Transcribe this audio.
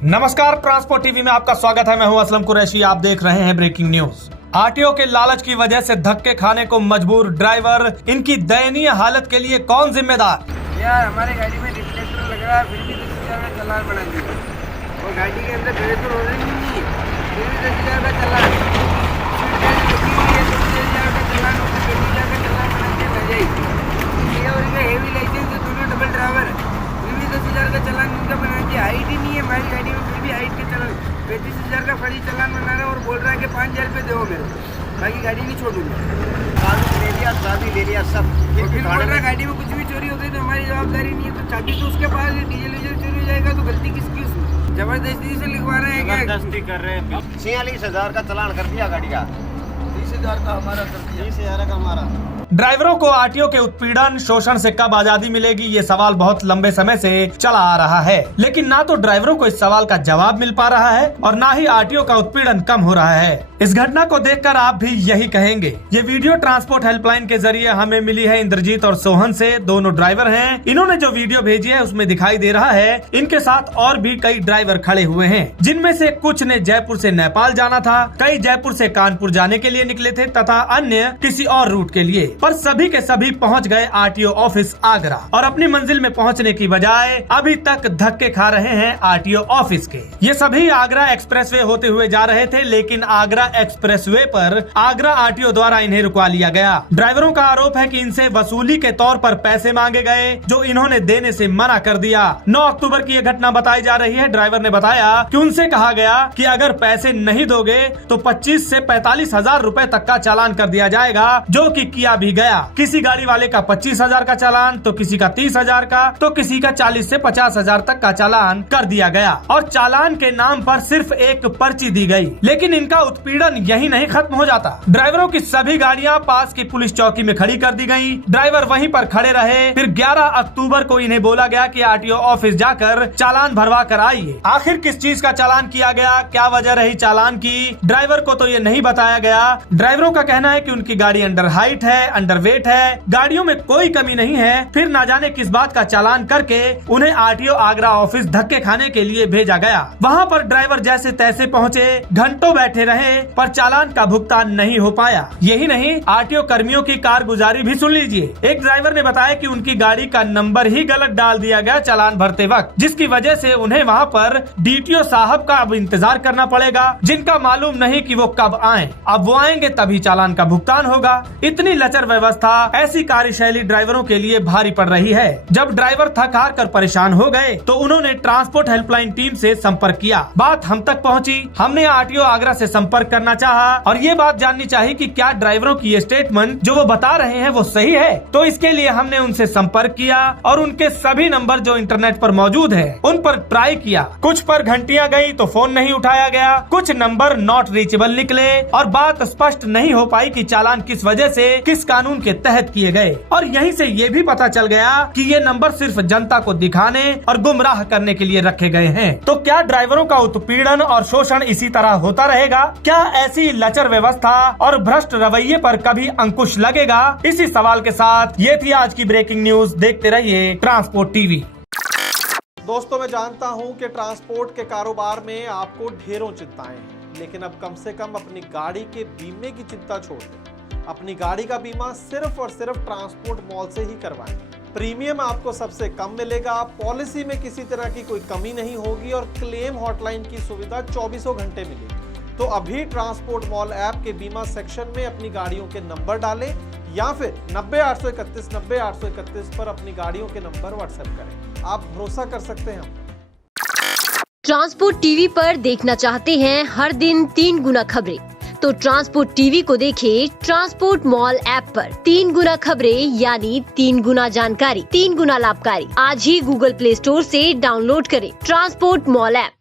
नमस्कार, transport TV में आपका स्वागत है। मैं हूं असलम कुरैशी। आप देख रहे हैं ब्रेकिंग न्यूज। आरटीओ के लालच की वजह से धक्के खाने को मजबूर ड्राइवर, इनकी दयनीय हालत के लिए कौन जिम्मेदार? यार हमारे गाड़ी में रिफ्लेक्टर लग रहा है, फिर भी 10,000 का चालान बना दिया और गाड़ी के अंदर पेट्रोल हो रही नहीं है, फिर भी 10,000 का चालान। 10,000 का चालान, उससे 20,000 का चालान बना के ले जाएगी। ये और इनका हेवी लाइसेंस है, दोनों डबल ड्राइवर, फिर भी 10,000 का चालान इनका बना दिया। हाइट ही नहीं है हमारी गाड़ी में, फिर भी हाइट के चालान 35,000 का फर्जी चालान बना रहा है और बोल रहा है कि 5,000 रुपये दो मेरे, बाकी गाड़ी नहीं छोड़ूंगा। ले लिया, चाबी ले लिया, सब फिर बोल रहा है गाड़ी में कुछ भी चोरी हो गई तो हमारी जवाबदारी नहीं है। तो चाबी तो उसके पास है, डीजल चोरी हो जाएगा तो गलती किसकी? उसमें जबरदस्ती से लिखवा रहे हैं क्या? जबरदस्ती कर रहे हैं। 46,000 का चालान कर दिया गाड़ी का, 30,000 का हमारा कर दिया। 30,000 का हमारा। ड्राइवरों को आरटीओ के उत्पीड़न, शोषण से कब आजादी मिलेगी, ये सवाल बहुत लंबे समय से चला आ रहा है, लेकिन ना तो ड्राइवरों को इस सवाल का जवाब मिल पा रहा है और ना ही आरटीओ का उत्पीड़न कम हो रहा है। इस घटना को देखकर आप भी यही कहेंगे। ये वीडियो ट्रांसपोर्ट हेल्पलाइन के जरिए हमें मिली है। इंद्रजीत और सोहन से, दोनों ड्राइवर हैं। इन्होंने जो वीडियो भेजी है उसमें दिखाई दे रहा है इनके साथ और भी कई ड्राइवर खड़े हुए हैं, जिनमें से कुछ ने जयपुर से नेपाल जाना था, कई जयपुर से कानपुर जाने के लिए निकले थे तथा अन्य किसी और रूट के लिए, पर सभी के सभी पहुंच गए आरटीओ ऑफिस आगरा और अपनी मंजिल में पहुंचने की बजाय अभी तक धक्के खा रहे हैं आरटीओ ऑफिस के। ये सभी आगरा एक्सप्रेसवे होते हुए जा रहे थे, लेकिन आगरा एक्सप्रेसवे पर आगरा आरटीओ द्वारा इन्हें रुकवा लिया गया। ड्राइवरों का आरोप है कि इनसे वसूली के तौर पर पैसे मांगे गए, जो इन्होंने देने से मना कर दिया। 9 अक्टूबर की यह घटना बताई जा रही है। ड्राइवर ने बताया कि उनसे कहा गया कि अगर पैसे नहीं दोगे तो 25 से 45,000 रुपए तक का चालान कर दिया जाएगा, जो कि किया भी गया। किसी गाड़ी वाले का 25,000 का चालान, तो किसी का 30,000 का, तो किसी का 40 से 50,000 तक का चालान कर दिया गया और चालान के नाम पर सिर्फ एक पर्ची दी गई। लेकिन इनका उत्पीड़न यही नहीं खत्म हो जाता। ड्राइवरों की सभी गाड़ियां पास की पुलिस चौकी में खड़ी कर दी गई। ड्राइवर वहीं पर खड़े रहे। फिर 11 अक्टूबर को इन्हें बोला गया कि आरटीओ ऑफिस जाकर चालान भरवा कर आइए। आखिर किस चीज का चालान किया गया, क्या वजह रही चालान की, ड्राइवर को तो ये नहीं बताया गया। ड्राइवरों का कहना है कि उनकी गाड़ी अंडर हाइट है, अंडर वेट है, गाड़ियों में कोई कमी नहीं है। फिर ना जाने किस बात का चालान करके उन्हें आरटीओ आगरा ऑफिस धक्के खाने के लिए भेजा गया। वहाँ पर ड्राइवर जैसे तैसे पहुँचे, घंटों बैठे रहे, पर चालान का भुगतान नहीं हो पाया। यही नहीं, आरटीओ कर्मियों की कारगुजारी भी सुन लीजिए। एक ड्राइवर ने बताया कि उनकी गाड़ी का नंबर ही गलत डाल दिया गया चालान भरते वक्त, जिसकी वजह से उन्हें वहाँ पर डीटीओ साहब का अब इंतजार करना पड़ेगा, जिनका मालूम नहीं कि वो कब आए। अब वो आएंगे तभी चालान का भुगतान होगा। इतनी लचर व्यवस्था, ऐसी कार्यशैली ड्राइवरों के लिए भारी पड़ रही है। जब ड्राइवर थक हार कर परेशान हो गए तो उन्होंने ट्रांसपोर्ट हेल्पलाइन टीम से संपर्क किया। बात हम तक पहुंची। हमने आरटीओ आगरा से संपर्क करना चाहा और ये बात जाननी चाहिए कि क्या ड्राइवरों की ये स्टेटमेंट जो वो बता रहे हैं वो सही है। तो इसके लिए हमने उनसे संपर्क किया और उनके सभी नंबर जो इंटरनेट पर मौजूद है उन पर ट्राई किया। कुछ पर घंटियां गई तो फोन नहीं उठाया गया, कुछ नंबर नॉट रीचेबल निकले और बात स्पष्ट नहीं हो पाई कि चालान किस वजह से, किस कानून के तहत किए गए। और यहीं से ये भी पता चल गया कि ये नंबर सिर्फ जनता को दिखाने और गुमराह करने के लिए रखे गए हैं। तो क्या ड्राइवरों का उत्पीड़न और शोषण इसी तरह होता रहेगा? क्या ऐसी लचर व्यवस्था और भ्रष्ट रवैये पर कभी अंकुश लगेगा? इसी सवाल के साथ ये थी आज की ब्रेकिंग न्यूज। देखते रहिए ट्रांसपोर्ट टीवी। दोस्तों, मैं जानता हूं कि ट्रांसपोर्ट के कारोबार में आपको ढेरों चिंताएं हैं, लेकिन अब कम से कम अपनी गाड़ी के बीमे की चिंता छोड़ दें। अपनी गाड़ी का बीमा सिर्फ और सिर्फ ट्रांसपोर्ट मॉल से ही करवाएं। प्रीमियम आपको सबसे कम मिलेगा, पॉलिसी में किसी तरह की कोई कमी नहीं होगी और क्लेम हॉटलाइन की सुविधा 24 घंटे मिलेगी। तो अभी ट्रांसपोर्ट मॉल ऐप के बीमा सेक्शन में अपनी गाड़ियों के नंबर डालें या फिर 90 831 90 831 पर अपनी गाड़ियों के नंबर व्हाट्सएप करें। आप भरोसा कर सकते हैं। ट्रांसपोर्ट टीवी पर देखना चाहते हैं हर दिन 3 गुना खबरें, तो ट्रांसपोर्ट टीवी को देखें ट्रांसपोर्ट मॉल ऐप पर। 3 गुना खबरें यानी 3 गुना जानकारी, 3 गुना लाभकारी। आज ही गूगल प्ले स्टोर से डाउनलोड करें ट्रांसपोर्ट मॉल ऐप।